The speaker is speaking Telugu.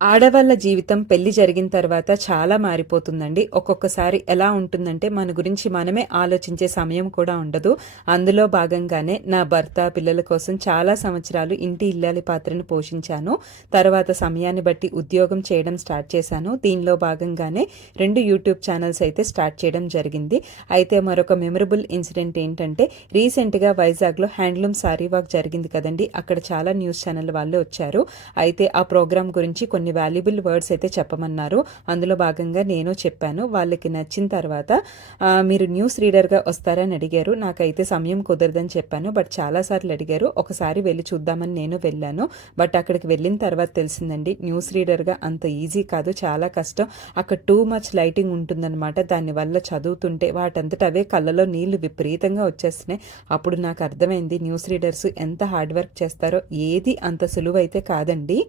ఆడవాళ్ళ జీవితం పెళ్లి జరిగిన తర్వాత చాలా మారిపోతుందండి. ఒక్కొక్కసారి ఎలా ఉంటుందంటే మన గురించి మనమే ఆలోచించే సమయం కూడా ఉండదు. అందులో భాగంగానే నా భర్త, పిల్లల కోసం చాలా సంవత్సరాలు ఇంటి ఇల్లాలి పాత్రను పోషించాను. తర్వాత సమయాన్ని బట్టి ఉద్యోగం చేయడం స్టార్ట్ చేశాను. దీనిలో భాగంగానే 2 యూట్యూబ్ ఛానల్స్ అయితే స్టార్ట్ చేయడం జరిగింది. అయితే మరొక మెమరబుల్ ఇన్సిడెంట్ ఏంటంటే రీసెంట్‌గా వైజాగ్‌లో హ్యాండ్లూమ్ సారీ వాక్ జరిగింది కదండీ! అక్కడ చాలా న్యూస్ ఛానల్ వాళ్ళు వచ్చారు. అయితే ఆ ప్రోగ్రామ్ గురించి కొన్ని వాల్యుబుల్ వర్డ్స్ అయితే చెప్పమన్నారు. అందులో భాగంగా నేను చెప్పాను. వాళ్ళకి నచ్చిన తర్వాత మీరు న్యూస్ రీడర్గా వస్తారని అడిగారు. నాకైతే సమయం కుదరదని చెప్పాను. బట్ చాలాసార్లు అడిగారు. ఒకసారి వెళ్ళి చూద్దామని నేను వెళ్ళాను. బట్ అక్కడికి వెళ్ళిన తర్వాత తెలిసిందండి, న్యూస్ రీడర్గా అంత ఈజీ కాదు, చాలా కష్టం. అక్కడ టూ మచ్ లైటింగ్ ఉంటుందన్నమాట. దానివల్ల చదువుతుంటే వాటంతట అవే కళ్ళలో నీళ్లు విపరీతంగా వచ్చేస్తున్నాయి. అప్పుడు నాకు అర్థమైంది న్యూస్ రీడర్స్ ఎంత హార్డ్ వర్క్ చేస్తారో. ఏది అంత సులువైతే కాదండి.